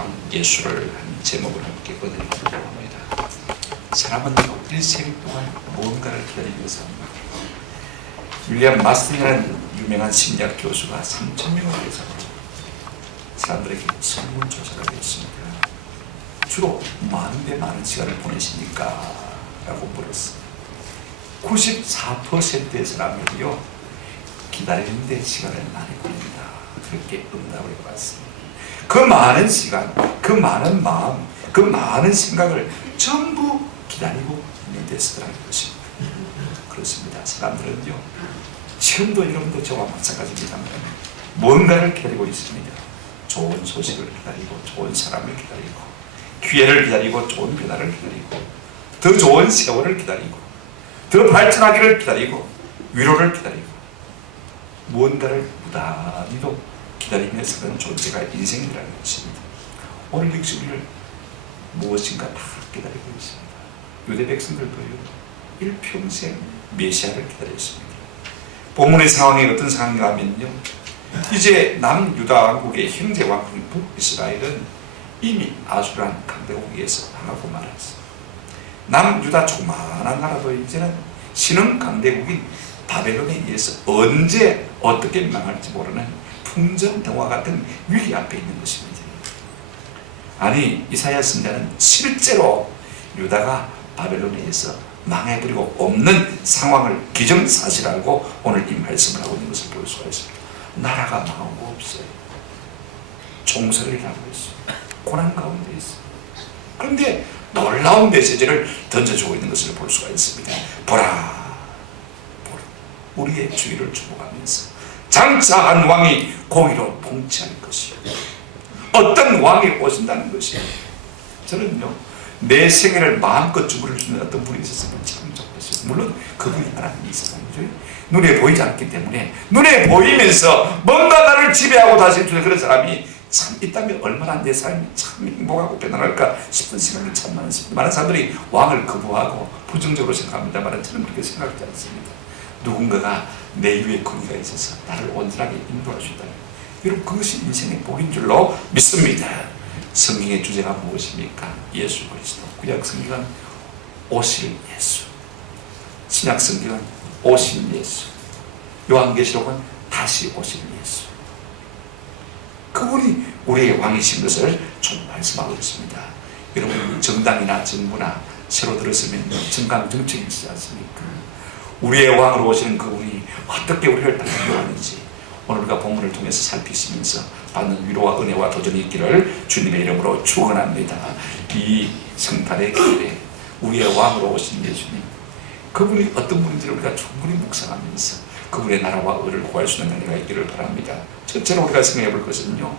왕 예수를 한 제목을 함께 꺼내보려고 합니다. 사람은 일생 동안 무언가를 기다리기 위해서 윌리엄 마스팅이라는 유명한 심리학 교수가 3,000명을 위해서 사람들에게 설문조사를 했습니다. 주로 많은데 많은 시간을 보내십니까? 라고 물었습니다. 94%의 사람들이요, 기다리는 데 시간을 많이 보낸다, 그렇게 응답을 받았습니다. 그 많은 시간, 그 많은 마음, 그 많은 생각을 전부 기다리고 있는 데 쓰더라는 것입니다. 그렇습니다. 사람들은요, 지금도 여러분도 저와 마찬가지입니다만 뭔가를 기다리고 있습니다. 좋은 소식을 기다리고, 좋은 사람을 기다리고, 기회를 기다리고, 좋은 변화를 기다리고, 더 좋은 세월을 기다리고, 더 발전하기를 기다리고, 위로를 기다리고, 무언가를 무단히도 기다리며 사는 존재가 인생이라는 것입니다. 오늘 역시 우리를 무엇인가 다 기다리고 있습니다. 유대 백성들도요, 일평생 메시아를 기다렸습니다. 본문의 상황이 어떤 상황인가 하면요, 이제 남유다 왕국의 형제 왕국인 북이스라엘은 이미 아수란 강대국에서 당하고 말았습니다. 남유다 조그마한 나라도 이제는 신흥 강대국인 바벨론에 의해서 언제 어떻게 망할지 모르는 풍전등화 같은 위기 앞에 있는 것입니다. 아니, 이사야 선지자는 실제로 유다가 바벨론에 의해서 망해버리고 없는 상황을 기정사실하고 오늘 이 말씀을 하고 있는 것을 볼 수가 있습니다. 나라가 망하고 없어요. 종살이를 하고 있어요. 고난 가운데 있어요. 그런데 놀라운 메시지를 던져주고 있는 것을 볼 수가 있습니다. 보라, 우리의 주의를 주목하면서 장차 한 왕이 공의로 통치할 것이요, 어떤 왕이 오신다는 것이요. 저는요, 내 생애를 마음껏 주부를 주는 어떤 분이 있었으면 참 좋겠어요. 물론 그분이 하나님이 있었는데 눈에 보이지 않기 때문에, 눈에 보이면서 뭔가 나를 지배하고 다스리는 그런 사람이 참 있다면 얼마나 내 삶이 참 행복하고 편안할까 싶은 생각이 참 많습니다. 많은 사람들이 왕을 거부하고 부정적으로 생각합니다만 저는 그렇게 생각하지 않습니다. 누군가가 내 위에 권위가 있어서 나를 온전하게 인도할 수 있다면, 여러분, 그것이 인생의 복인 줄로 믿습니다. 성경의 주제가 무엇입니까? 예수 그리스도. 구약 성경은 오실 예수, 신약 성경은 오실 예수, 요한계시록은 다시 오실 예수. 그분이 우리의 왕이신 것을 좀 말씀하고 있습니다. 여러분, 정당이나 정부나 새로 들었으면 정강정책이 있지 않습니까? 우리의 왕으로 오시는 그분이 어떻게 우리를 인도하는지 오늘 우리가 본문을 통해서 살피시면서 받는 위로와 은혜와 도전이 있기를 주님의 이름으로 축원합니다. 이 성탄의 기회에 우리의 왕으로 오신 예수님, 그분이 어떤 분인지를 우리가 충분히 묵상하면서 그분의 나라와 의를 구할 수 있는 은혜가 있기를 바랍니다. 첫째로 우리가 생각해 볼 것은요,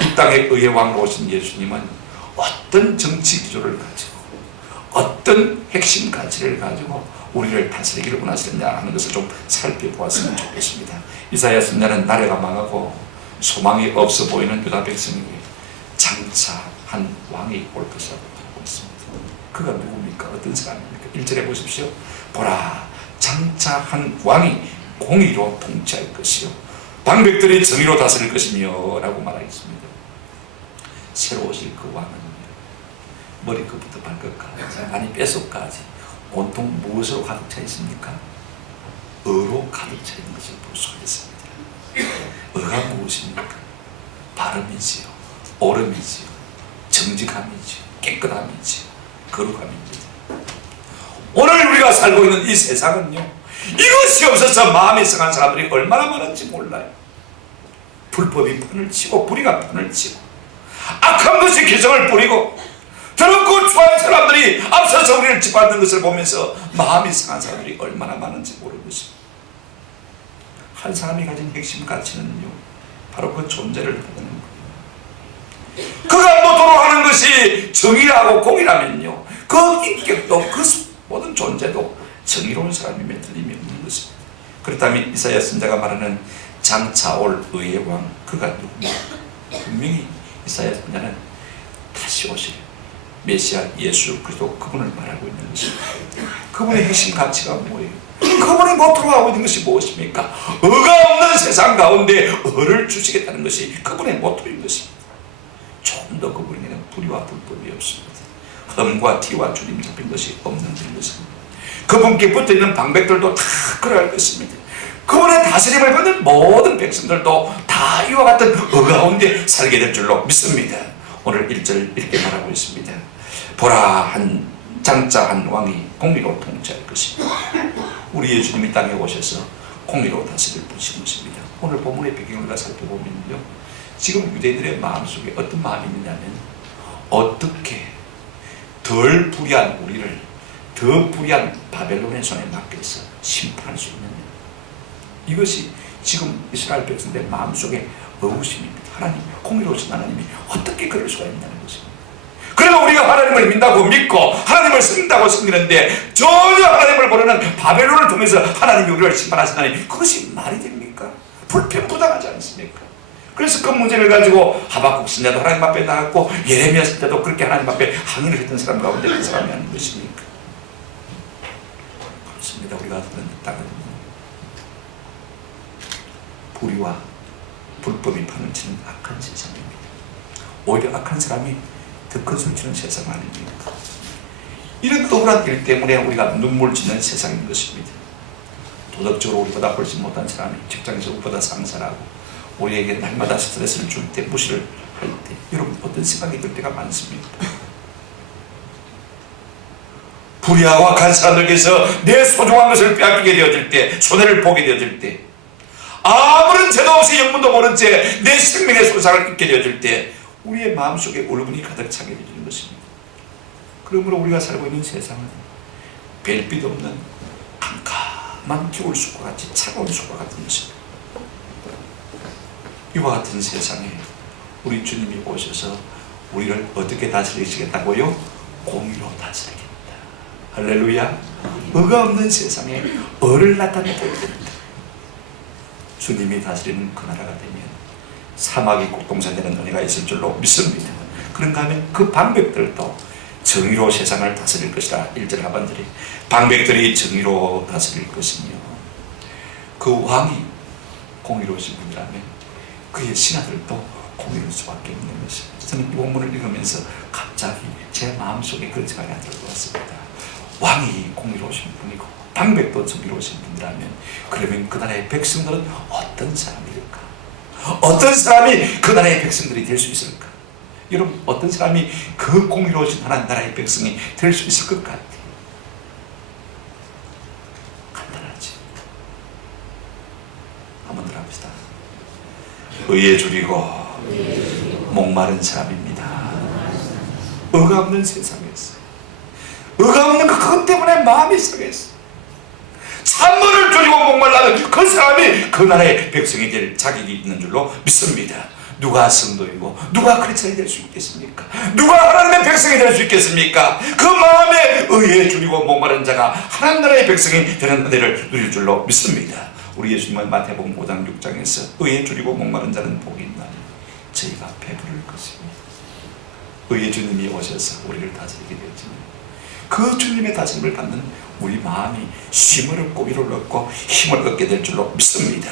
이 땅의 의의 왕으로 오신 예수님은 어떤 정치 기조를 가지고 어떤 핵심 가치를 가지고 우리를 다스리기를 원하시느냐 하는 것을 좀 살펴보았으면 좋겠습니다. 이사야 선지자는 나라가 망하고 소망이 없어 보이는 유다 백성에게 장차 한 왕이 올 것이라고 하고 있습니다. 그가 누굽니까? 어떤 사람입니까? 1절에 보십시오. 보라, 장차 한 왕이 공의로 통치할 것이요, 방백들이 정의로 다스릴 것이며 라고 말하겠습니다. 새로 오실 그 왕은 머리끝부터 발끝까지, 아니 뼛속까지 온통 무엇으로 가득 차 있습니까? 의로 가득 차 있는 것을 볼 수가 있습니다. 의가 무엇입니까? 바름이지요, 옳음이지요, 정직함이지요, 깨끗함이지요, 거룩함입니다. 오늘 우리가 살고 있는 이 세상은요, 이것이 없어서 마음이 상한 사람들이 얼마나 많은지 몰라요. 불법이 판을 치고 불의가 판을 치고 악한 것이 개성을 뿌리고 더럽고 추한 사람들이 앞서서 우리를 짓밟는 것을 보면서 마음이 상한 사람들이 얼마나 많은지 모르는 것입니다. 한 사람이 가진 핵심 가치는요, 바로 그 존재를 하는 거예요. 그가 모토로 하는 것이 정의라고 공의라면요, 그 인격도 그 모든 존재도 정의로운 사람이면 틀림이 없는 것입니다. 그렇다면 이사야 선지자가 말하는 장차 올 의의 왕, 그가 누구냐? 분명히 이사야 선지자는 다시 오실 메시아 예수 그리스도, 그분을 말하고 있는 것입니다. 그분의 핵심 가치가 뭐예요? 그분이 모토로 하고 있는 것이 무엇입니까? 의가 없는 세상 가운데 의를 주시겠다는 것이 그분의 모토인 것입니다. 좋은 조금도 그분에게는 불의와 불법이 없습니다. 흠과 티와 주님 잡힌 것이 없는 것입니다. 그분께 붙어있는 방백들도 다 그러할 것입니다. 그분의 다스림을 받는 모든 백성들도 다 이와 같은 가운데 살게 될 줄로 믿습니다. 오늘 1절 이렇게 말하고 있습니다. 보라, 한 장차 한 왕이 공의로 통치할 것입니다. 우리 예수님이 땅에 오셔서 공의로 다스릴 분이십니다. 오늘 본문의 배경을 살펴보면요, 지금 유대인들의 마음속에 어떤 마음이 있느냐면, 어떻게 덜 불의한 우리를 더 불의한 바벨론의 손에 맡겨서 심판할 수 있느냐, 이것이 지금 이스라엘 백성들의 마음속에 의구심입니다. 하나님, 공의로우신 하나님이 어떻게 그럴 수가 있냐는 것입니다. 그래서 우리가 하나님을 믿다고 믿고 하나님을 쓴다고 섬기는데 전혀 하나님을 모르는 바벨론을 통해서 하나님이 우리를 심판하시다니, 그것이 말이 됩니까? 불편부당하지 않습니까? 그래서 그 문제를 가지고 하박국 선지자도 하나님 앞에 나갔고, 예레미야 선지자도 그렇게 하나님 앞에 항의를 했던 사람 가운데 한 사람이 아닌 것입니까? 그렇습니다. 우리가 듣는 땅은 불의와 불법이 파는치는 악한 세상입니다. 오히려 악한 사람이 더 큰 소리치는 세상 아닙니까? 이런 억울한 일 때문에 우리가 눈물 짓는 세상인 것입니다. 도덕적으로 우리보다 훨씬 못한 사람이 직장에서 우리보다 상사라고 우리에게 날마다 스트레스를 줄 때, 무시를 할 때, 여러분 어떤 생각이 들 때가 많습니다. 불의하고 악한 사람들께서 내 소중한 것을 빼앗기게 되어질 때, 손해를 보게 되어질 때, 아무런 죄도 없이 영문도 모른 채 내 생명의 손상을 입게 되어질 때, 우리의 마음속에 울분이 가득 차게 되는 것입니다. 그러므로 우리가 살고 있는 세상은 별빛 없는 캄캄한 겨울 숲과 같이 차가운 숲과 같은 것입니다. 이와 같은 세상에 우리 주님이 오셔서 우리를 어떻게 다스리시겠다고요? 공의로 다스리겠다. 할렐루야. 의가 없는 세상에 의를 나타내게 됩니다. 주님이 다스리는 그 나라가 되면 사막이 곡동산되는 은혜가 있을 줄로 믿습니다. 그런가 하면 그 방백들도 정의로 세상을 다스릴 것이라. 1절 하반절에 방백들이 정의로 다스릴 것이며, 그 왕이 공의로우신 분이라면 그의 신하들도 공의로울 수밖에 없는 것입니다. 저는 이 본문을 읽으면서 갑자기 제 마음속에 그런 생각이 들어왔습니다. 왕이 공의로우신 분이고 방백도 정의로우신 분이라면, 그러면 그 나라의 백성들은 어떤 사람일까? 어떤 사람이 그 나라의 백성들이 될 수 있을까? 여러분, 어떤 사람이 그 공의로우신 하나님 나라의 백성이 될 수 있을 것 같아요? 간단하지. 한번 더 합시다. 의에 줄이고 목마른 사람입니다. 의가 없는 세상에서, 의가 없는 그것 때문에 마음이 상했어. 찬물을 줄이고 목말라는 그 사람이 그 나라의 백성이 될 자격이 있는 줄로 믿습니다. 누가 성도이고 누가 크리스천이 될 수 있겠습니까? 누가 하나님의 백성이 될 수 있겠습니까? 그 마음에 의에 줄이고 목마른 자가 하나님 나라의 백성이 되는 은혜를 누릴 줄로 믿습니다. 우리 예수님은 마태복음 5장 6장에서 의에 줄이고 목마른 자는 복이 있나니 저희가 배부를 것입니다. 의의 주님이 오셔서 우리를 다스리게 되었지만, 그 주님의 다스림을 받는 우리 마음이 쉼을 얻고 위로를 얻고 힘을 얻게 될 줄로 믿습니다.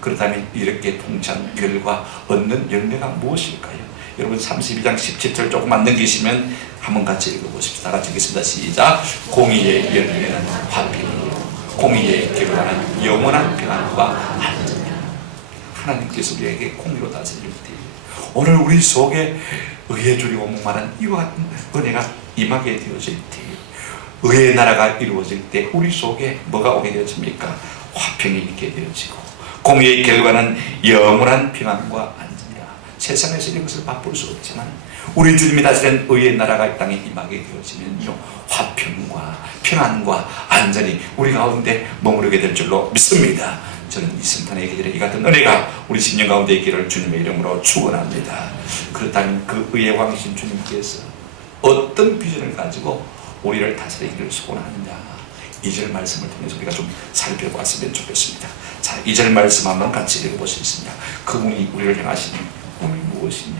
그렇다면 이렇게 통치한 결과 얻는 열매가 무엇일까요? 여러분 32장 17절 조금만 넘기시면 한번 같이 읽어보십시다. 다 같이 읽겠습니다. 시작. 공의의 열매는 화평이요 공의의 결과는 영원한 평안과 안전이라. 하나님께서 우리에게 공의로 다스릴 때, 오늘 우리 속에 의에 줄이고 목마른 이와 같은 은혜가 임하게 되어질 때, 의의 나라가 이루어질 때 우리 속에 뭐가 오게 되어집니까? 화평이 있게 되어지고, 공의의 결과는 영원한 평안과 안전이라. 세상에서 이것을 맛볼 수 없지만 우리 주님이 다스리는 의의 나라가 이 땅에 임하게 되어지면요, 화평과 평안과 안전이 우리 가운데 머무르게 될 줄로 믿습니다. 저는 이 성탄의 계절에 이 같은 은혜가 우리 심령 가운데 있기를 주님의 이름으로 축원합니다. 그렇다면 그 의의 왕이신 주님께서 어떤 비전을 가지고 우리를 다스리기를 소원하느냐, 2절 말씀을 통해서 우리가 좀 살펴봤으면 좋겠습니다. 자, 2절 말씀 한번 같이 읽어보시겠습니다. 그분이 우리를 향하시는 꿈이 무엇이냐?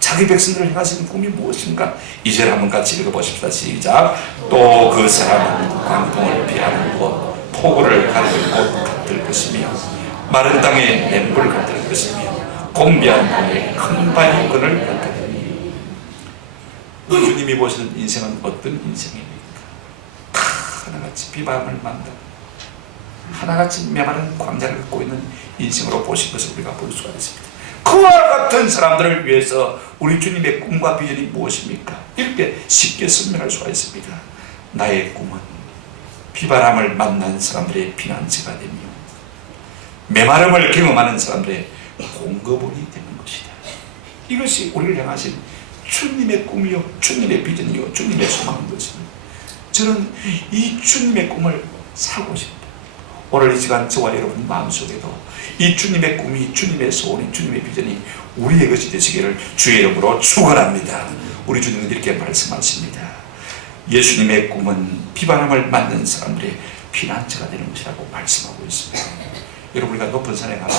자기 백성들을 향하시는 꿈이 무엇인가? 2절 한번 같이 읽어보십시다. 시작. 또 그 사람은 광풍을 피하는 곳, 폭우를 가리는 곳 같을 것이며, 마른 땅에 맹불 같을 것이며, 공비한 땅에 큰 바위끈을 같으니, 우리 주님이 보시는 인생은 어떤 인생입니까? 다 하나같이 비바람을 만다 하나같이 메마른 광야를 걷고 있는 인생으로 보신 것을 우리가 볼 수가 있습니다. 그와 같은 사람들을 위해서 우리 주님의 꿈과 비전이 무엇입니까? 이렇게 쉽게 설명할 수가 있습니다. 나의 꿈은 비바람을 만난 사람들의 피난처가 되며 메마름을 경험하는 사람들의 공급원이 되는 것이다. 이것이 우리를 향하신 주님의 꿈이요, 주님의 비전이요, 주님의 소망인 것입니다. 저는 이 주님의 꿈을 살고 싶다. 오늘 이 시간 저와 여러분 마음속에도 이 주님의 꿈이, 주님의 소원이, 주님의 비전이 우리의 것이 되시기를 주의 이름으로 축원합니다. 우리 주님은 이렇게 말씀하십니다. 예수님의 꿈은 비바람을 맞는 사람들의 피난처가 되는 것이라고 말씀하고 있습니다. 여러분, 우리가 높은 산에 가면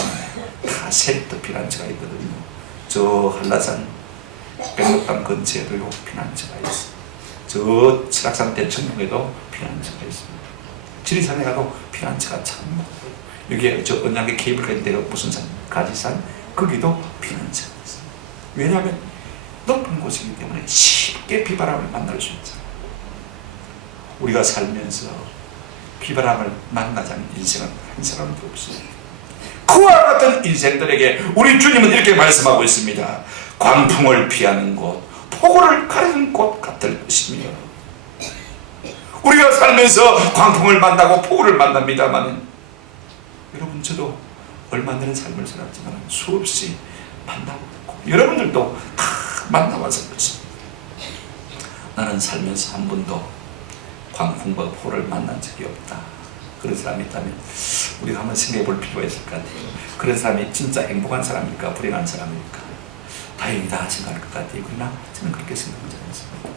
다 세트 피난처가 있거든요. 저 한라산 백록담 근처에도 피난처가 있어요. 저 설악산 대청봉에도 피난처가 있습니다. 지리산에 가도 피난처가 참 많아요. 여기에 저 언양의 케이블카 있는 데가 무슨 산? 가지산? 거기도 피난처가 있어요. 왜냐하면 높은 곳이기 때문에 쉽게 비바람을 만날 수 있잖아요. 우리가 살면서 비바람을 만나지 않는 인생은 한 사람도 없어요. 그와 같은 인생들에게 우리 주님은 이렇게 말씀하고 있습니다. 광풍을 피하는 곳, 폭우를 가리는 곳 같을 것이며, 우리가 살면서 광풍을 만나고 폭우를 만납니다만, 여러분, 저도 얼마 안 되는 삶을 살았지만 수없이 만나고 있고 여러분들도 다 만나와서 그렇습니다. 나는 살면서 한 번도 광풍과 폭우를 만난 적이 없다. 그런 사람이 있다면 우리가 한번 생각해 볼 필요가 있을 것 같아요. 그런 사람이 진짜 행복한 사람일까, 불행한 사람일까? 다행이다 생각할 것 같아요. 그러나 저는 그렇게 생각하지 않습니다.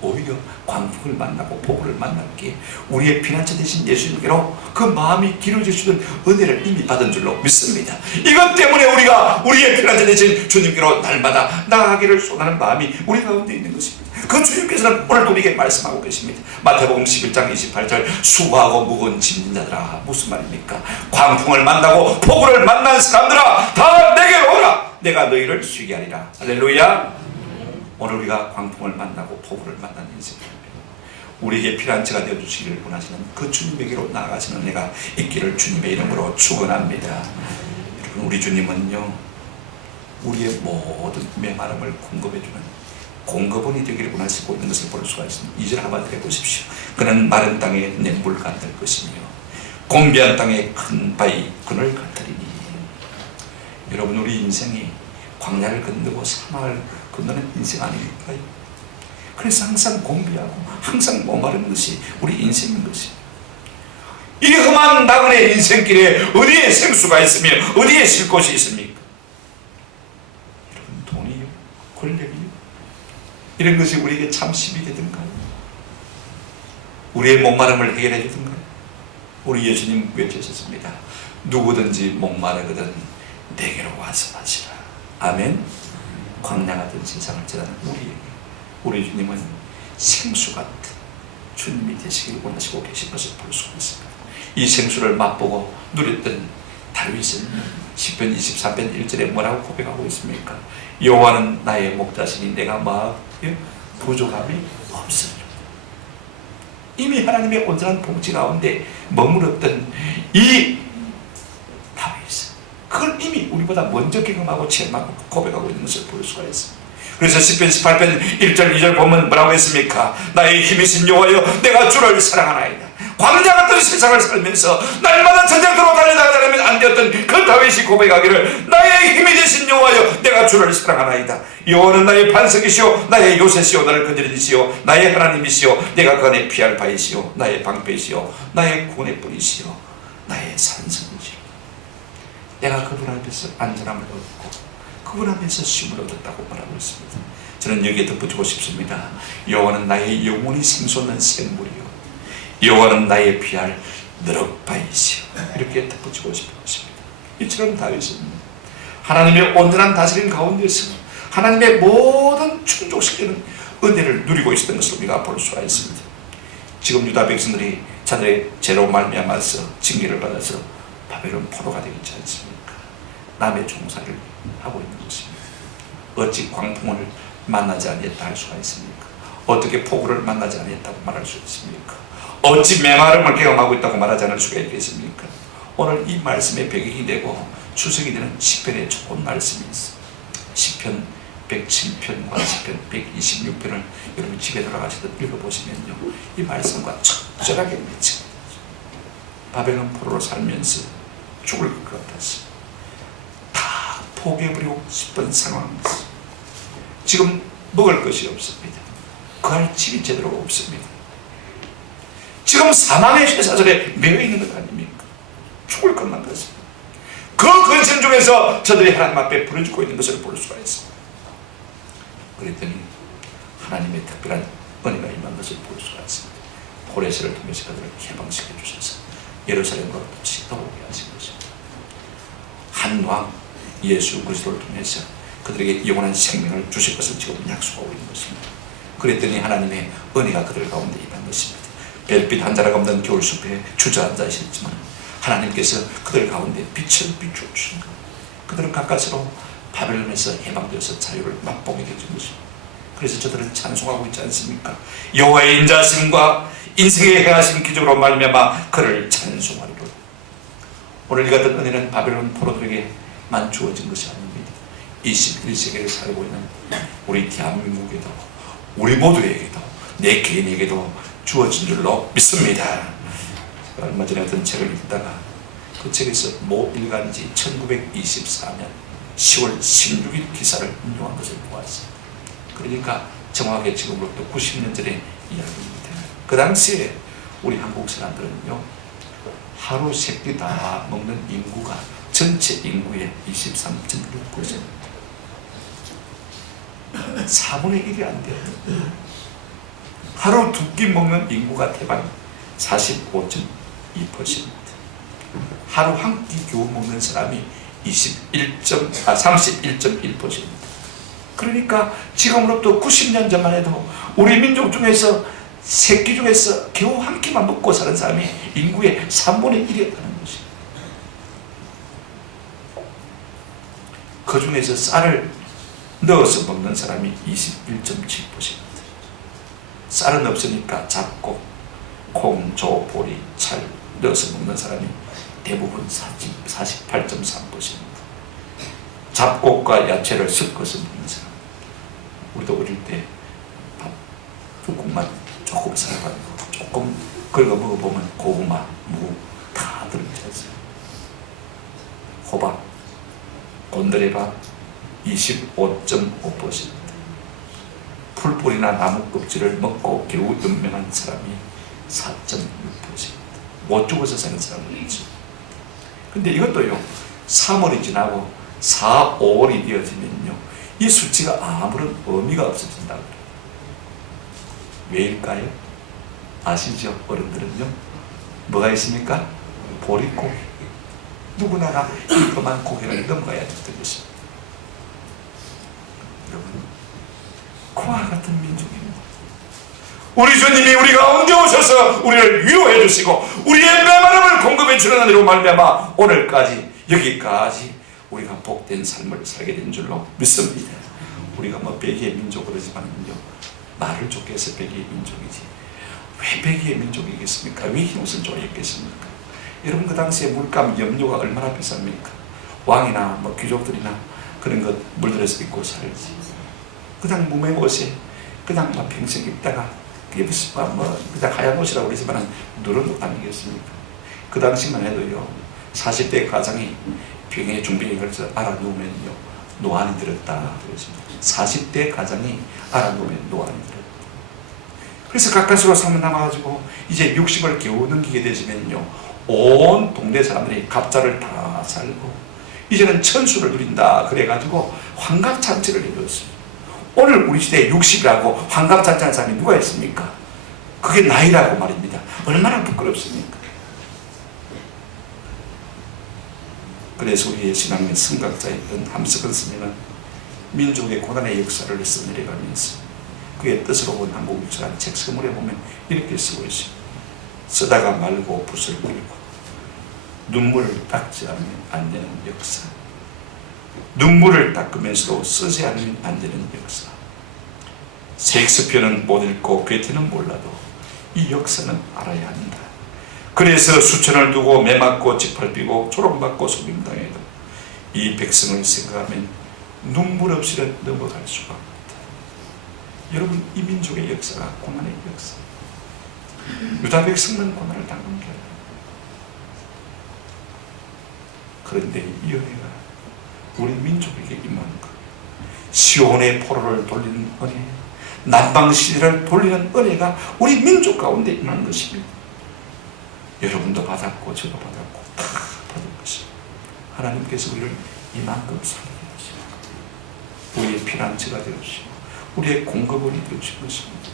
오히려 광풍을 만나고 폭우를 만날 게 우리의 피난처 되신 예수님께로 그 마음이 길어져 주는 은혜를 이미 받은 줄로 믿습니다. 이것 때문에 우리가 우리의 피난처 되신 주님께로 날마다 나아가기를 소원하는 마음이 우리 가운데 있는 것입니다. 그 주님께서는 오늘도 우리에게 말씀하고 계십니다. 마태복음 11장 28절, 수고하고 무거운 짐진 자들아. 무슨 말입니까? 광풍을 만나고 폭우를 만난 사람들아, 다 내게로 오라. 내가 너희를 쉬게 하리라. 할렐루야. 오늘 우리가 광풍을 만나고 폭우를 만난 인생입니다. 우리에게 피난처가 되어주시기를 원하시는 그 주님에게로 나아가시는 은혜가 있기를 주님의 이름으로 축원합니다. 여러분, 우리 주님은요, 우리의 모든 메마름을 공급해주는 공급원이 되기를 원하시고 있는 것을 볼 수가 있습니다. 2절 한번 해보십시오. 그는 마른 땅에 냇물 같을 것이며 곤비한 땅에 큰 바위 그늘 같으리니. 여러분, 우리 인생이 광야를 건너고 사막을 건너는 인생 아닙니까? 그래서 항상 공비하고 항상 목마른 것이 우리 인생인 것이. 이 험한 나그네 인생길에 어디에 생수가 있으며 어디에 쉴 곳이 있습니까? 여러분, 돈이요? 권력이요? 이런 것이 우리에게 참 힘이 되던가요? 우리의 목마름을 해결해 주던가요? 우리 예수님 외치셨습니다. 누구든지 목마르거든 내게로 와서 마시라. 아멘. 광야 같은 세상을 지나는 우리에게 우리 주님은 생수 같은 주님이 되시기를 원하시고 계신 것을 볼 수가 있습니다. 이 생수를 맛보고 누렸던 다윗은 시편 23편 1절에 뭐라고 고백하고 있습니까? 여호와는 나의 목자시니 내가 부족함이 없으리라. 이미 하나님의 온전한 통치 가운데 머물렀던 이 다윗은 그걸 이미 우리보다 먼저 경험하고 체험하고 고백하고 있는 것을 볼 수가 있습니다. 그래서 시편 18편 1절 2절 보면 뭐라고 했습니까? 나의 힘이신 여호와여 내가 주를 사랑하나이다. 광야 같은 세상을 살면서 날마다 전쟁터로 달려나가지 않으면 안 되었던 그 다윗이 고백하기를 나의 힘이 되신 여호와여 내가 주를 사랑하나이다. 여호와는 나의 반석이시오 나의 요새시오 나를 건드리시오 나의 하나님이시오 내가 그 안에 피할 바이시오 나의 방패시오 나의 구원의 뿌리시오 나의 산성이시오. 내가 그분 앞에서 안전함을 얻고 그분 앞에서 쉼을 얻었다고 말하고 있습니다. 저는 여기에 덧붙이고 싶습니다. 여호와는 나의 영혼이 샘솟는 샘물이요 여호와는 나의 피할 너럭바이시오. 이렇게 덧붙이고 싶습니다. 이처럼 다윗은 하나님의 온전한 다스림 가운데서 하나님의 모든 충족시키는 은혜를 누리고 있었던 것을 우리가 볼 수가 있습니다. 지금 유다 백성들이 자들의 죄로 말미암아서 징계를 받아서 바벨론 포로가 되겠지 않습니까? 남의 종살이를 하고 있는 것입니다. 어찌 광풍을 만나지 아니했다 할 수가 있습니까? 어떻게 폭우를 만나지 아니했다고 말할 수 있습니까? 어찌 메마름을 경험하고 있다고 말하지 않을 수가 있겠습니까? 오늘 이 말씀의 배경이 되고 추석이 되는 시편에 좋은 말씀이 있어요. 시편 107편과 시편 126편을 여러분 집에 돌아가셔서 읽어보시면요, 이 말씀과 적절하게 맺힙니다. 바벨론 포로로 살면서 죽을 것 같았어요. 다 포기해버리고 싶은 상황이었어요. 지금 먹을 것이 없습니다. 그할 집이 제대로 없습니다. 지금 사망의 쇠사슬에 매여 있는 것 아닙니까? 죽을 것만 같습니다. 그 근심 중에서 저들이 하나님 앞에 부르짖고 있는 것을 볼 수가 있습니다. 그랬더니 하나님의 특별한 은혜가 임한 것을 볼 수가 있습니다. 포레스를 통해서 그들을 해방시켜 주셔서 예루살렘으로 다시 돌아오게 하신 것입니다. 한 왕 예수 그리스도를 통해서 그들에게 영원한 생명을 주실 것을 지금 약속하고 있는 것입니다. 그랬더니 하나님의 은혜가 그들 가운데 임한 것입니다. 별빛 한 자락 없는 겨울숲에 주저앉아 있었지만 하나님께서 그들 가운데 빛을 비추어 주신 것, 그들은 가까스로 바벨론에서 해방되어서 자유를 맛보게 되는 것입니다. 그래서 저들은 찬송하고 있지 않습니까? 여호와의 인자하심과 인생의 행하신 기적으로 말미암아 그를 찬송하리로다. 오늘 이 같은 은혜는 바벨론 포로들에게만 주어진 것이 아닙니다. 21세기를 살고 있는 우리 대한민국에도, 우리 모두에게도, 내 개인에게도 주어진 줄로 믿습니다. 얼마 전에 어떤 책을 읽다가 그 책에서 모 일간지 1924년 10월 16일 기사를 인용한 것을 보았습니다. 그러니까 정확하게 지금으로부터 90년 전의 이야기입니다. 그 당시에 우리 한국 사람들은요, 하루 세 끼 다 먹는 인구가 전체 인구의 23.6%, 4분의 1이 안 돼요. 하루 두 끼 먹는 인구가 대략 45.2%, 하루 한 끼 겨우 먹는 사람이 31.1%. 그러니까 지금으로부터 90년 전만 해도 우리 민족 중에서 세 끼 중에서 겨우 한 끼만 먹고 사는 사람이 인구의 3분의 1이었다는 것이에요. 그 중에서 쌀을 넣어서 먹는 사람이 21.7%. 쌀은 없으니까 잡곡, 콩, 조, 보리, 찰 넣어서 먹는 사람이 대부분 48.3%. 잡곡과 야채를 섞어서 먹는 사람. 우리도 어릴 때 밥, 국만 조금 사가지고 조금 긁어 먹어보면 고구마, 무 다 들어있어요. 호박, 곤드레밥 25.5%. 풀뿌리나 나무 껍질을 먹고 겨우 연명한 사람이 4.6%. 못 죽어서 사는 사람이 있죠. 근데 이것도요, 3월이 지나고 4, 5월이 되어지면요, 이 수치가 아무런 의미가 없어진다고 그래요. 왜일까요? 아시죠? 어른들은요, 뭐가 있습니까? 보릿고개. 누구나가 이 험한 고개를 넘어가야 됐던 것입니다. 여러분, 그와 같은 민족입니다. 우리 주님이 우리 가운데 오셔서 우리를 위로해 주시고 우리의 메마름을 공급해 주는 은혜로 말미암아 오늘까지 여기까지 우리가 복된 삶을 살게 된 줄로 믿습니다. 우리가 뭐 백의의 민족 그러지만요, 말을 좋게 해서 백의의 민족이지 왜 백의의 민족이겠습니까? 왜 힘을 좋아했겠습니까? 여러분, 그 당시에 물감, 염료가 얼마나 비쌉니까? 왕이나 뭐 귀족들이나 그런 것 물들여서 입고 살지. 그냥 무매 옷에 그냥 막 평생 입다가 그게 무슨 뭐 그냥 하얀 옷이라고 그러지만 누런 옷 아니겠습니까? 그 당시만 해도요, 40대 가장이 병의 중병에 걸쳐 알아누우면요, 노안이 들었다 그랬습니다. 40대 가장이 알아누우면 노안이 들었다. 그래서 가까스로 삶을 남아가지고 이제 60을 겨우 넘기게 되시면요, 온 동네 사람들이 갑자를 다 살고 이제는 천수를 누린다 그래가지고 환갑잔치를 해줬습니다. 오늘 우리 시대에 60이라고 환갑잔치하는 사람이 누가 있습니까? 그게 나이라고 말입니다. 얼마나 부끄럽습니까? 그래서 우리의 신앙의 성각자였던 함석헌 스님은 민족의 고난의 역사를 써내려가면서 그의 뜻으로 본 한국 유사한 책 서문에 보면 이렇게 쓰고 있습니다. 쓰다가 말고 붓을 들고 눈물을 닦지 않으면 안 되는 역사, 눈물을 닦으면서도 쓰지 않으면 안 되는 역사, 셰익스피어는 못 읽고 괴테는 몰라도 이 역사는 알아야 한다. 그래서 수천을 두고 매맞고 짓밟히고 조롱받고 속임당해도 이 백성을 생각하면 눈물 없이는 넘어갈 수가 없다. 여러분, 이 민족의 역사가 고난의 역사. 유다 백성은 고난을 당한 게 아니에요. 그런데 이 은혜가 우리 민족에게 임한 것, 시온의 포로를 돌리는 은혜, 남방시대를 돌리는 은혜가 우리 민족 가운데 임한 것입니다. 여러분도 받았고 저도 받았고 다 받은 것입니다. 하나님께서 우리를 이만큼 사랑하시고 우리의 피난처가 되어주시고 우리의 공급원이 되어주신 것입니다.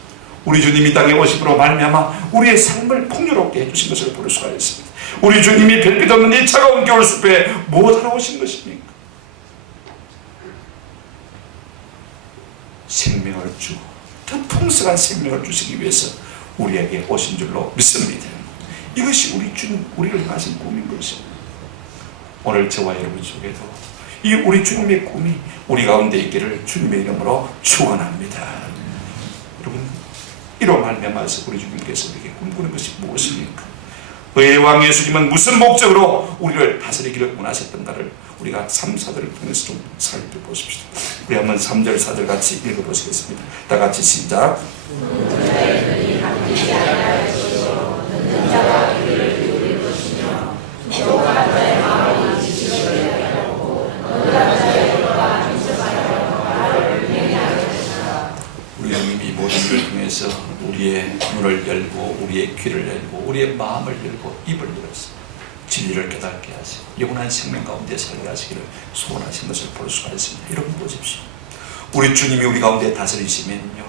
우리 주님이 땅에 오심으로 말미암아 우리의 삶을 풍요롭게 해주신 것을 볼 수가 있습니다. 우리 주님이 별빛 없는 이 차가운 겨울숲에 무엇하러 오신 것입니까? 생명을 주고 더 풍성한 생명을 주시기 위해서 우리에게 오신 줄로 믿습니다. 이것이 우리 주님, 우리를 향하신 꿈인 것입니다. 오늘 저와 여러분 속에도 이 우리 주님의 꿈이 우리 가운데 있기를 주님의 이름으로 축원합니다. 여러분, 이로 말미암아서 우리 주님께서 우리에게 꿈꾸는 것이 무엇입니까? 의의 왕 예수님은 무슨 목적으로 우리를 다스리기를 원하셨던가를 우리가 3, 4절을 통해서 좀 살펴보십시다. 우리 한번 3절, 4절 같이 읽어보시겠습니다. 다 같이 시작. 우리 주님이 모든 일을 통해서 우리의 눈을 열고 우리의 귀를 열고 우리의 마음을 열고 입을 열어서 진리를 깨닫게 하시고 영원한 생명 가운데 살게 하시기를 소원하신 것을 볼 수가 있습니다. 여러분 보십시오. 우리 주님이 우리 가운데 다스리시면요,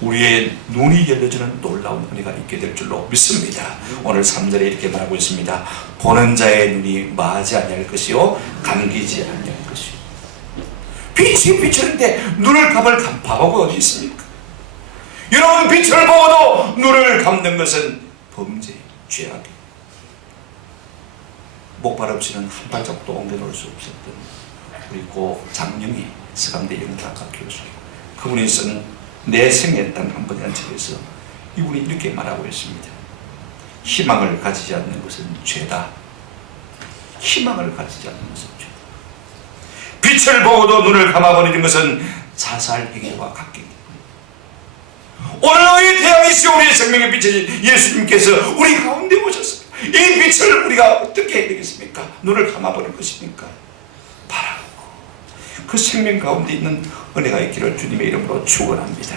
우리의 눈이 열려지는 놀라운 은혜가 있게 될 줄로 믿습니다. 오늘 3절에 이렇게 말하고 있습니다. 보는 자의 눈이 마하지 아니할 것이요 감기지 아니할 것이요. 빛이 비추는데 눈을 감을 바보가 어디 있습니까? 여러분, 빛을 보고도 눈을 감는 것은 범죄, 죄악이에요. 목발 없이는 한 발짝도 옮겨놓을 수 없었던 우리 고 장영희 서강대 영탁학 교수, 그분이 쓴 내 생의 땅 한 번이라는 책에서 이분이 이렇게 말하고 있습니다. 희망을 가지지 않는 것은 죄다. 희망을 가지지 않는 것은 죄다. 빛을 보고도 눈을 감아버리는 것은 자살 행위와 같기 때문에 오늘의 태양이시오 우리의 생명의 빛이 예수님께서 우리 가운데 오셨습니다. 이 빛을 우리가 어떻게 해야 되겠습니까? 눈을 감아버릴 것입니까? 바라고 그 생명 가운데 있는 은혜가 있기를 주님의 이름으로 축원합니다.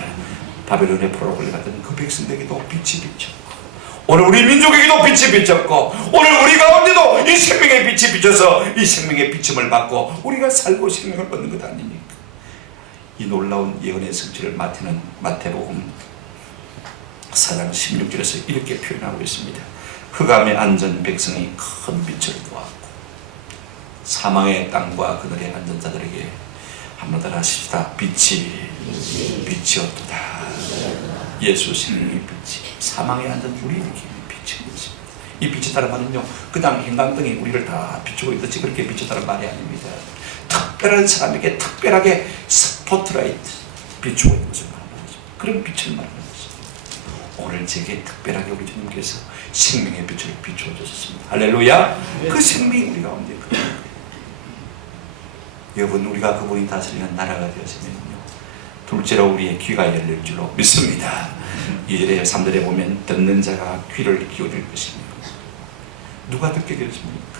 바벨론의 포로로 끌려갔던 그 백성에게도 빛이 비쳤고 오늘 우리 민족에게도 빛이 비쳤고 오늘 우리 가운데도 이 생명의 빛이 비쳐서 이 생명의 비침을 받고 우리가 살고 생명을 얻는 것 아닙니까? 이 놀라운 예언의 성취를 마태복음 4장 16절에서 이렇게 표현하고 있습니다. 흑암에 앉은 백성이 큰 빛을 보았고 사망의 땅과 그들의 앉은 자들에게 한번 더 하십시다. 빛이 없도다. 예수 생명의 빛이 사망에 앉은 우리에게 빛인 것입니다. 이 빛이 다른 말은요, 그냥 형광등이 우리를 다 비추고 있듯이 그렇게 비추다는 말이 아닙니다. 특별한 사람에게 특별하게 스포트라이트 비추고 있는 것을 말하는 거죠. 그런 빛을 말하는 것입니다. 오늘 제게 특별하게 우리 주님께서 생명의 빛을 비추어 주셨습니다. 할렐루야. 그 생명이 우리 가운데 있거든요. 여러분, 우리가 그분이 다스리는 나라가 되었으면요, 둘째로 우리의 귀가 열릴 줄로 믿습니다. 2절에 3절에 보면 듣는 자가 귀를 기울일 것입니다. 누가 듣게 되었습니까?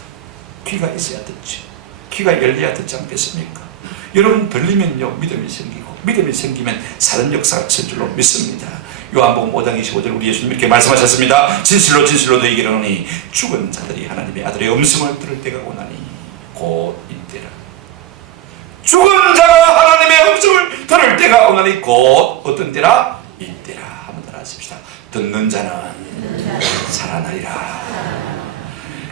귀가 있어야 듣죠. 귀가 열려야 듣지 않겠습니까? 여러분, 들리면요 믿음이 생기고 믿음이 생기면 사는 역사가 있을 줄로 믿습니다. 요한복음 5장 25절 우리 예수님 이렇게 말씀하셨습니다. 진실로 진실로 너희에게 이르노니 죽은 자들이 하나님의 아들의 음성을 들을 때가 오나니 곧 이때라. 죽은 자가 하나님의 음성을 들을 때가 오나니 곧 어떤 때라? 이때라. 한번 따라 하십시다. 듣는 자는 살아나리라.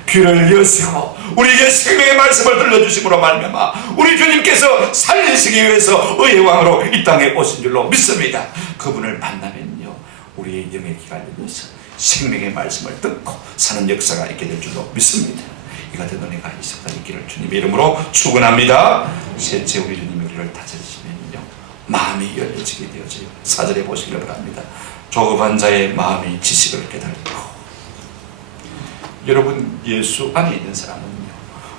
귀를 여시고 우리에게 생명의 말씀을 들려주심으로 말미암아 우리 주님께서 살리시기 위해서 의의 왕으로 이 땅에 오신 줄로 믿습니다. 그분을 만나면요, 우리의 영의 귀가 열려서 생명의 말씀을 듣고 사는 역사가 있게 될 줄로 믿습니다. 이 같은 은혜가 있을 수 있기를 주님의 이름으로 축원합니다. 셋째, 우리 주님이 우리를 다스리시면요, 마음이 열려지게 되어져요. 4절에 보시기를 바랍니다. 조급한 자의 마음이 지식을 깨닫고. 여러분, 예수 안에 있는 사람은요,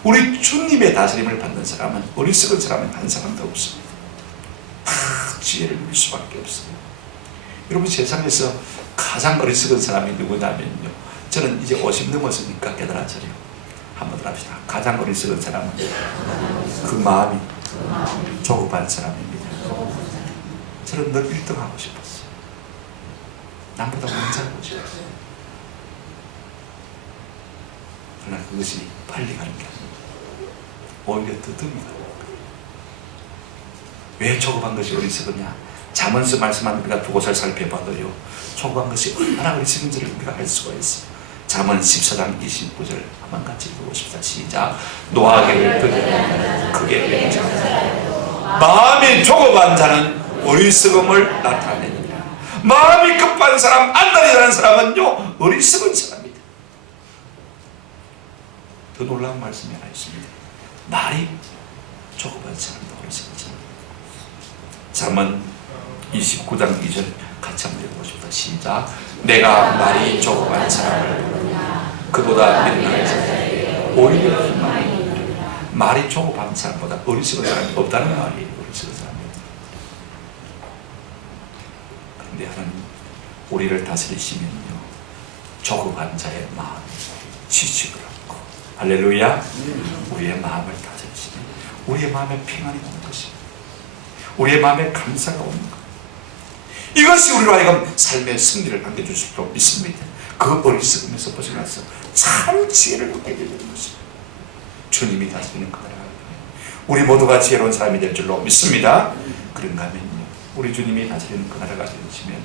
우리 주님의 다스림을 받는 사람은 어리석은 사람은 한 사람도 없습니다. 다 지혜를 누릴 수밖에 없어요. 여러분, 세상에서 가장 어리석은 사람이 누구냐면요, 저는 이제 50 넘었으니까 깨달았잖아요. 한번 더 합시다. 가장 어리석은 사람은 그 마음이 조급한 사람입니다. 저는 늘 1등하고 싶었어요. 남보다 먼저 하고 싶었어요. 그러나 그것이 빨리 가는 게 아닙니다. 오히려 더듬이 가는 거예요. 왜 조급한 것이 어리석으냐? 잠언서 말씀한 우리가 두곳을 살펴봐도요, 조급한 것이 얼마나 어리석은지를 우리가 알 수가 있어요. 잠언 14장 29절 한번 같이 읽어보십시다. 시작. 노하기를 들으면 크게 외치라. 마음이 조급한 자는 어리석음을 나타내느니라. 마음이 급한 사람, 안달이라는 사람은요, 어리석은 사람이다. 더 놀라운 말씀이 하나 있습니다. 말이 조급한 사람도 어리석은 사람입니다. 잠언 29장 2절 같이 한번 읽어보십시다. 시작. 내가 말이 조급한 사람을 부르냐 그보다 미련한 자에게 오히려 말이 조급한 사람보다 어리석은 사람이 없다는 말이에요. 어리석은 사람입니다. 그런데 하나님 우리를 다스리시면요, 조급한 자의 마음이 지식을 얻고, 할렐루야, 우리의 마음을 다스리시면 우리의 마음에 평안이 오는 것입니다. 우리의 마음에 감사가 오는 것. 이것이 우리로 하여금 삶의 승리를 안겨줄 수 있도록 믿습니다. 그 어리석음에서 벗어나서 참 지혜를 얻게 되는 것입니다. 주님이 다스리는 그 나라가 우리 모두가 지혜로운 사람이 될 줄로 믿습니다. 그런가 하면요, 우리 주님이 다스리는 그 나라가 되시면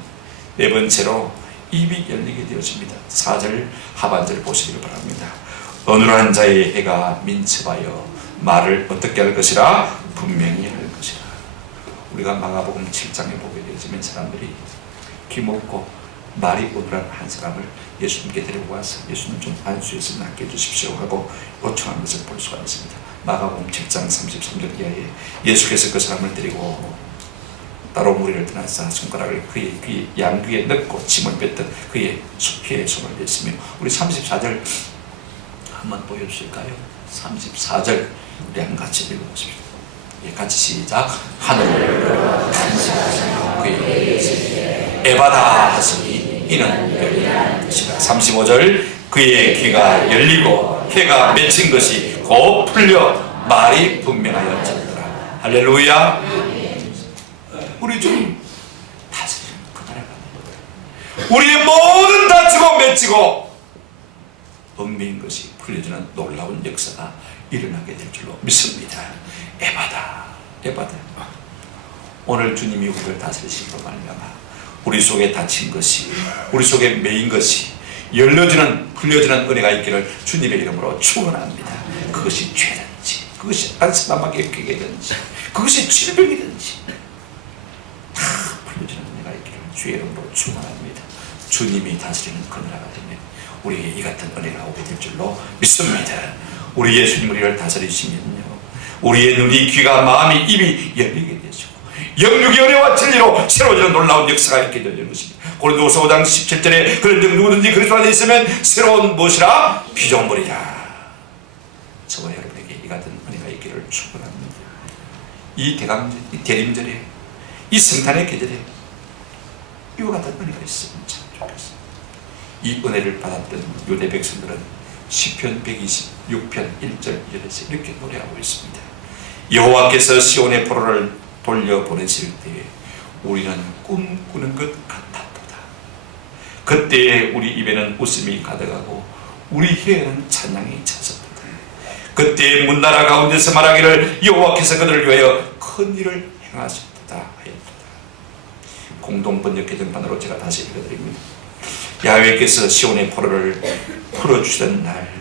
네 번째로 입이 열리게 되어집니다. 4절 하반절 보시기를 바랍니다. 어눌한 자의 해가 민첩하여 말을 어떻게 할 것이라? 분명히 할 것이라. 우리가 마가복음 7장에 보게 되어지면 사람들이 기먹고 말이 어눌한 한 사람을 예수님께 데리고 와서 예수님 좀 안수해서 낫게 해주십시오 하고 요청한 것을 볼 수가 있습니다. 마가복음 7장 33절 이하에 예수께서 그 사람을 데리고 따로 무리를 떠나서 손가락을 그의 양귀에 넣고 침을 뱉듯 그의 수피에 손을 댔으며, 우리 34절 한번 보여주실까요? 34절 우리 한번 같이 읽어보십시오. 예, 같이 시작. 하늘을 탄식하시며 그의 입에 에바다 하시니 이는 열리는 것이라. 35절 그의 귀가 열리고 해가 맺힌 것이 곧 풀려 말이 분명하여졌더라. 할렐루야. 우리 주님 다스리는 그 나라가 우리의 모든 다치고 맺히고 얽매인 것이 풀려지는 놀라운 역사가 일어나게 될 줄로 믿습니다. 에바다. 오늘 주님이 우리를 다스리심으로 말미암아 우리 속에 닫힌 것이, 우리 속에 매인 것이 열려지는, 풀려지는 은혜가 있기를 주님의 이름으로 축원합니다. 그것이 죄든지, 그것이 안사람에게 깨게든지, 그것이 질병이든지 다 풀려지는 은혜가 있기를 주의 이름으로 축원합니다. 주님이 다스리는 그 나라가 되면 우리에게 이 같은 은혜가 오게 될 줄로 믿습니다. 우리 예수님 우리를 다스리시면요, 우리의 눈이, 귀가, 마음이, 입이 열리게 되시고 영육의 은혜와 진리로 새로워지는 놀라운 역사가 있게 되는 것입니다. 고린도후서 5장 17절에 그런즉 누구든지 그리스도 안에 있으면 새로운 무엇이라? 피조물이라. 저와 여러분에게 이 같은 은혜가 있기를 축원합니다. 이 대림절에, 이 성탄의 계절에 이와 같은 은혜가 있으면 참 좋겠습니다. 이 은혜를 받았던 유대 백성들은 시편 126편 1절 2절에서 이렇게 노래하고 있습니다. 여호와께서 시온의 포로를 돌려보내실 때에 우리는 꿈꾸는 것 같았도다. 그때에 우리 입에는 웃음이 가득하고 우리 혀에는 찬양이 찼었도다. 그때에 문나라 가운데서 말하기를 여호와께서 그들을 위하여 큰 일을 행하셨도다 하였도다. 공동 번역 개정판으로 제가 다시 읽어드립니다. 야훼께서 시온의 포로를 풀어주시던 날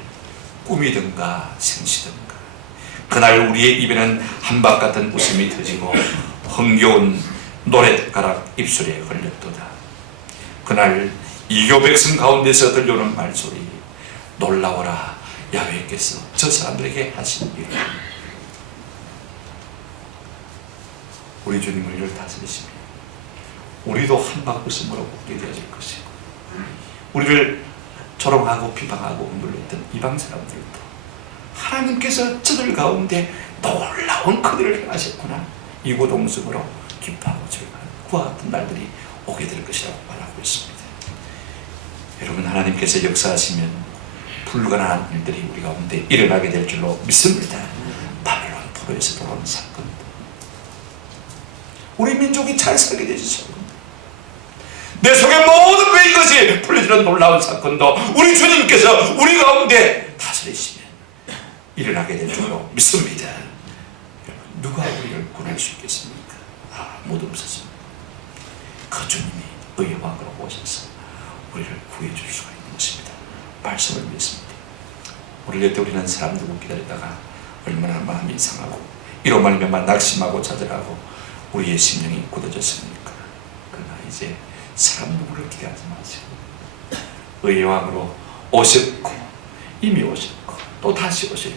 꿈이든가 생시든가 그날 우리의 입에는 한박 같은 웃음이 터지고 흥겨운 노랫가락 입술에 걸렸도다. 그날 이교 백성 가운데서 들려오는 말소리, 놀라워라, 야훼께서 저 사람들에게 하신 일. 우리 주님 우리를 다스리시며 우리도 한박 웃음으로 웃게 되어질 것이고, 우리를 조롱하고 비방하고 억눌렀던 이방 사람들도 하나님께서 저들 가운데 놀라운 그들을 행하셨구나, 이고동성으로 기뻐하고 즐거워하는 그와 같은 날들이 오게 될 것이라고 말하고 있습니다. 여러분, 하나님께서 역사하시면 불가능한 일들이 우리 가운데 일어나게 될 줄로 믿습니다. 바벨론 포로에서 돌아온 사건, 우리 민족이 잘 살게 되죠. 내 속에 모든 왜 이것이 풀려지는 놀라운 사건도 우리 주님께서 우리 가운데 다스리시면 일어나게 될 줄로 믿습니다. 여러분, 누가 우리를 구원할 수 있겠습니까? 아무도 없었습니다. 그 주님이 의의 왕으로 오셔서 우리를 구해줄 수가 있는 것입니다. 말씀을 믿습니다. 우리 여태 우리는 사람 누구 기다리다가 얼마나 마음이 상하고 이로 말미암아 낙심하고 좌절하고 우리의 심령이 굳어졌습니까? 그러나 이제 사람 누구를 기대하지 마시고 의의 왕으로 오셨고 이미 오셨고 또 다시 오실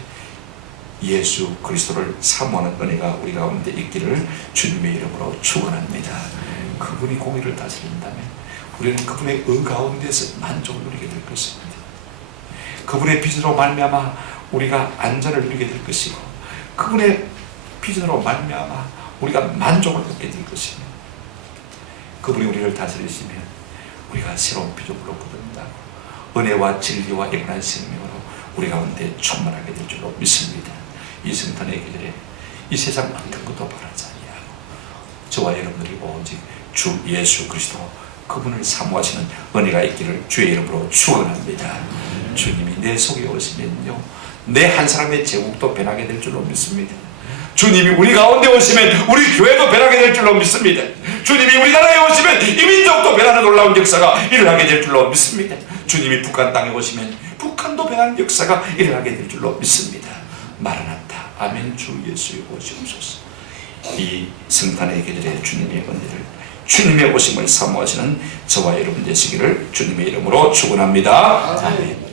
예수 그리스도를 사모하는 은혜가 우리 가운데 있기를 주님의 이름으로 축원합니다. 그분이 공의를 다스린다면 우리는 그분의 의 가운데서 만족을 누리게 될 것입니다. 그분의 비전으로 말미암아 우리가 안전을 누리게 될 것이고, 그분의 비전으로 말미암아 우리가 만족을 얻게 될 것입니다. 그분이 우리를 다스리시면 우리가 새로운 비전으로 거듭난다고 은혜와 진리와 영원한 생명으로 우리 가운데 충만하게 될 줄로 믿습니다. 이 성탄의 계절에 이 세상 어떤 것도 바라지 아니하고 저와 여러분들이 오직 주 예수 그리스도 그분을 사모하시는 은혜가 있기를 주의 이름으로 축원합니다. 주님이 내 속에 오시면요, 내 한 사람의 제국도 변하게 될 줄로 믿습니다. 주님이 우리 가운데 오시면 우리 교회도 변하게 될 줄로 믿습니다. 주님이 우리나라에 오시면 이 민족도 변하는 놀라운 역사가 일어나게 될 줄로 믿습니다. 주님이 북한 땅에 오시면 북한도 변하는 역사가 일어나게 될 줄로 믿습니다. 마라나타, 아멘. 주 예수의 오시옵소서. 이 성탄의 계절에 주님의 은혜를, 주님의 오심을 사모하시는 저와 여러분 되시기를 주님의 이름으로 축원합니다. 아멘.